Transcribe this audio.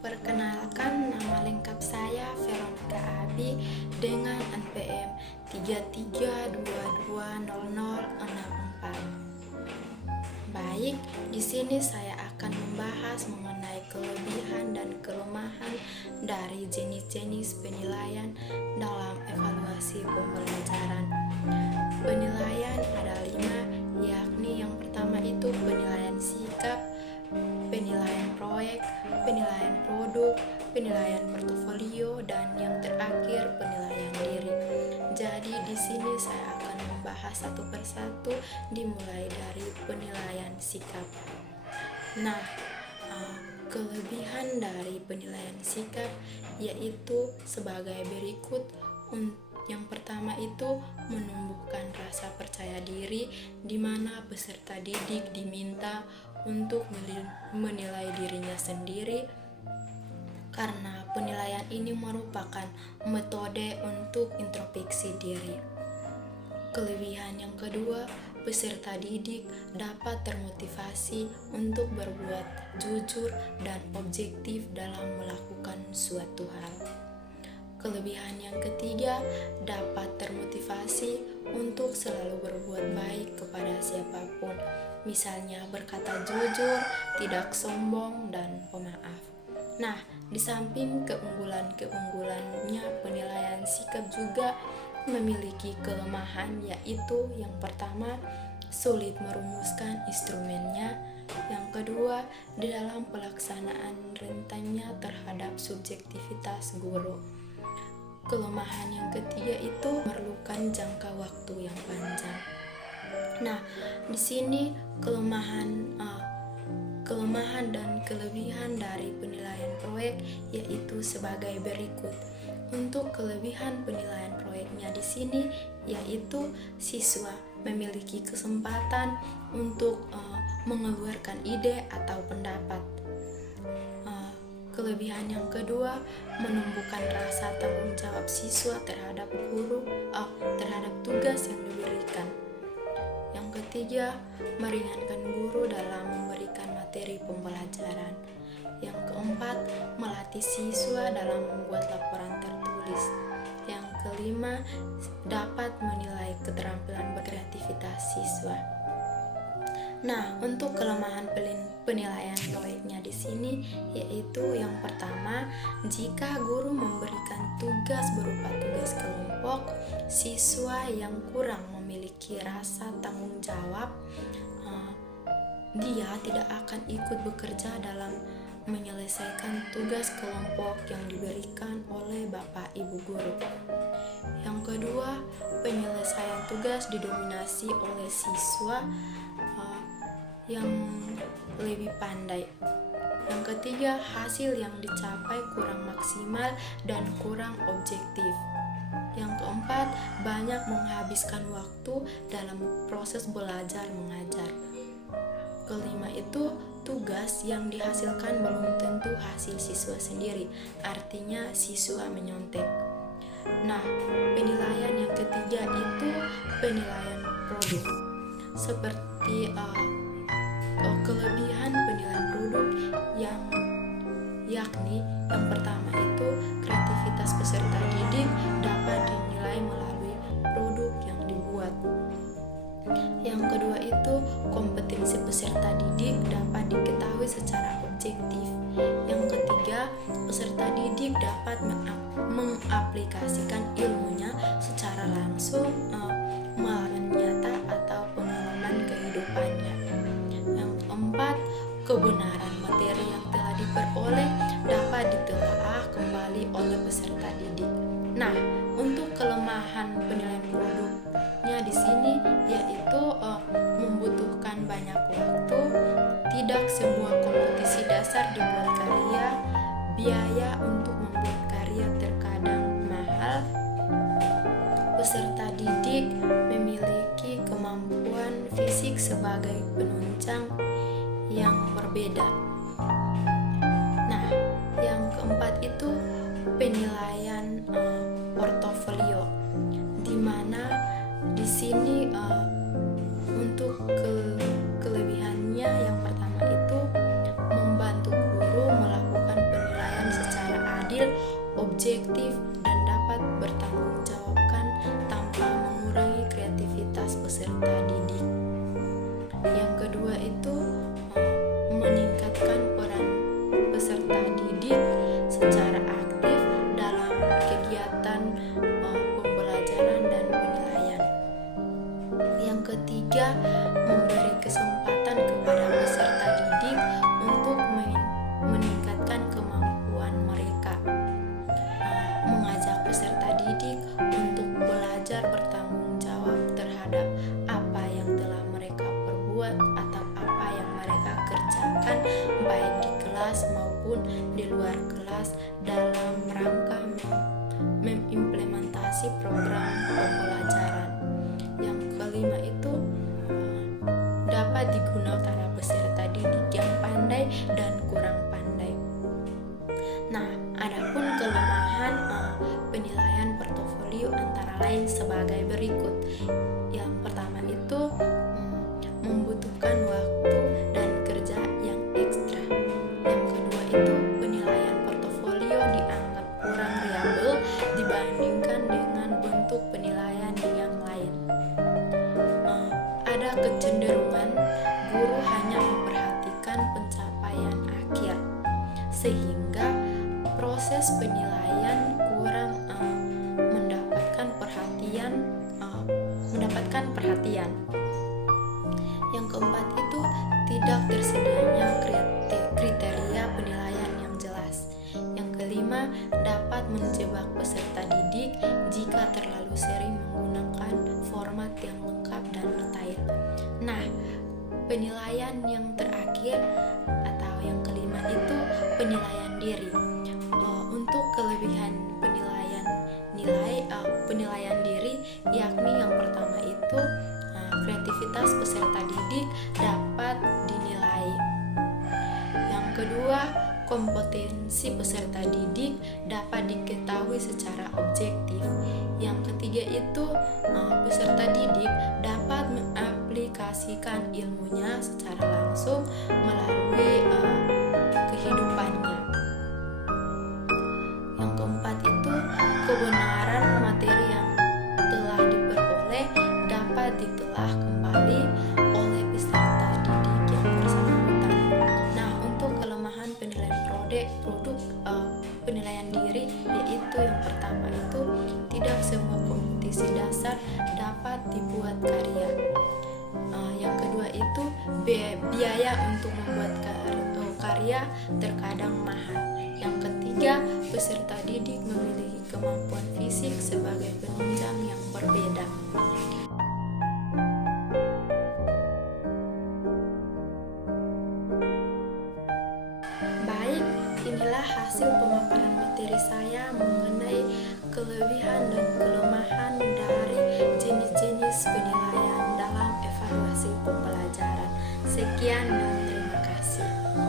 Perkenalkan, nama lengkap saya Veronica Abi dengan NPM 33220064. Baik, di sini saya akan membahas mengenai kelebihan dan kelemahan dari jenis-jenis penilaian dalam evaluasi pembelajaran. Penilaian ada 5, yakni yang pertama itu penilaian sikap, penilaian proyek, penilaian produk, penilaian portofolio, dan yang terakhir penilaian diri. Jadi di sini saya akan membahas satu persatu dimulai dari penilaian sikap. Nah, kelebihan dari penilaian sikap yaitu sebagai berikut. Yang pertama itu menumbuhkan rasa percaya diri, di mana peserta didik diminta untuk menilai dirinya sendiri, karena penilaian ini merupakan metode untuk introspeksi diri. Kelebihan yang kedua, peserta didik dapat termotivasi untuk berbuat jujur dan objektif dalam melakukan suatu hal. Kelebihan yang ketiga, dapat termotivasi untuk selalu berbuat baik kepada siapapun, misalnya berkata jujur, tidak sombong, dan pemaaf. Nah, di samping keunggulannya, penilaian sikap juga memiliki kelemahan, yaitu yang pertama, sulit merumuskan instrumennya. Yang kedua, di dalam pelaksanaan rentannya terhadap subjektivitas guru. Kelemahan yang ketiga itu memerlukan jangka waktu yang panjang. Nah, di sini kelemahan dan kelebihan dari penilaian proyek yaitu sebagai berikut. Untuk kelebihan penilaian proyeknya di sini yaitu siswa memiliki kesempatan untuk mengeluarkan ide atau pendapat. Kelebihan yang kedua, menumbuhkan rasa tanggung jawab siswa terhadap guru, terhadap tugas yang diberikan. Yang ketiga, meringankan guru dalam memberikan materi pembelajaran. Yang keempat, melatih siswa dalam membuat laporan tertulis. Yang kelima, dapat menilai keterampilan berkreativitas siswa. Nah, untuk kelemahan penilaian proyeknya di sini yaitu yang pertama, jika guru memberikan tugas berupa tugas kelompok, siswa yang kurang memiliki rasa tanggung jawab, dia tidak akan ikut bekerja dalam menyelesaikan tugas kelompok yang diberikan oleh Bapak Ibu guru. Yang kedua, penyelesaian tugas didominasi oleh siswa yang lebih pandai. Yang ketiga, hasil yang dicapai kurang maksimal dan kurang objektif. Yang keempat, banyak menghabiskan waktu dalam proses belajar mengajar. Kelima itu, tugas yang dihasilkan belum tentu hasil siswa sendiri, artinya siswa menyontek. Nah, penilaian yang ketiga itu penilaian produk. Seperti kelebihan penilaian produk yakni yang pertama itu kreativitas peserta didik dapat dinilai melalui produk yang dibuat. Yang kedua itu kompetensi peserta didik dapat diketahui secara objektif. Yang ketiga, peserta didik dapat mengaplikasikan ilmunya secara langsung melalui nyata atau pengalaman kehidupannya. Yang keempat, kebenaran materi yang telah diperoleh dapat ditelaah kembali oleh peserta didik. Nah, untuk kelemahan penilaian produknya di sini yaitu membutuhkan banyak waktu, tidak semua kompetisi dasar dibuat karya, biaya untuk membuat karya terkadang mahal, peserta didik memiliki kemampuan fisik sebagai penunjang yang berbeda. Nah, yang keempat itu penilaian portofolio, di mana di sini untuk kelebihannya yang pertama itu membantu guru melakukan penilaian objektif, dan dapat bertanggung jawabkan tanpa mengurangi kreativitas peserta didik. Yang kedua itu meningkatkan peran peserta didik secara aktif dalam kegiatan pembelajaran dan penilaian. Yang ketiga, memberi kesempatan kepada peserta didik untuk meningkatkan kemampuan mereka. Mengajak peserta didik untuk belajar bertanggung jawab terhadap apa yang telah mereka perbuat atau apa yang mereka kerjakan baik di kelas maupun di luar kelas dalam rangka mengimplementasi program pembelajaran. Yang kelima itu dapat digunakan para peserta didik yang pandai dan kurang pandai. Nah, adapun kelemahan penilaian portofolio antara lain sebagai berikut. Yang pertama itu membutuhkan waktu dan kerja yang ekstra. Yang kedua itu penilaian portofolio dianggap kurang reliable dibandingkan dengan bentuk penilaian yang lain. Ada kecenderungan guru hanya memperhatikan pencapaian akhir, sehingga proses penilaian kurang mendapatkan perhatian. Yang keempat itu tidak tersedianya kriteria penilaian yang jelas. Yang kelima, dapat menjebak peserta didik jika terlalu sering menggunakan format yang lengkap dan detail. Nah, penilaian yang terakhir atau yang kelima itu penilaian diri. Untuk kelebihan penilaian diri, yakni yang pertama itu kreativitas peserta didik dapat dinilai. Yang kedua, kompetensi peserta didik dapat diketahui secara objektif. Yang ketiga itu peserta didik dapat mengaplikasikan ilmunya secara langsung melalui kehidupannya. Yang keempat itu kebenaran materi yang telah diperoleh dapat ditelah kembali oleh peserta didik yang bersangkutan. Nah, untuk kelemahan penilaian produk penilaian diri, yaitu yang pertama itu tidak semua kompetisi dasar dapat dibuat karya. Yang kedua itu biaya untuk membuat karya terkadang mahal. Yang ketiga, peserta didik memiliki kemampuan fisik sebagai penunjang yang berbeda. Baik, inilah hasil pemaparan materi saya mengenai kelebihan dan kelemahan dari jenis-jenis penilaian dalam evaluasi pembelajaran. Sekian dan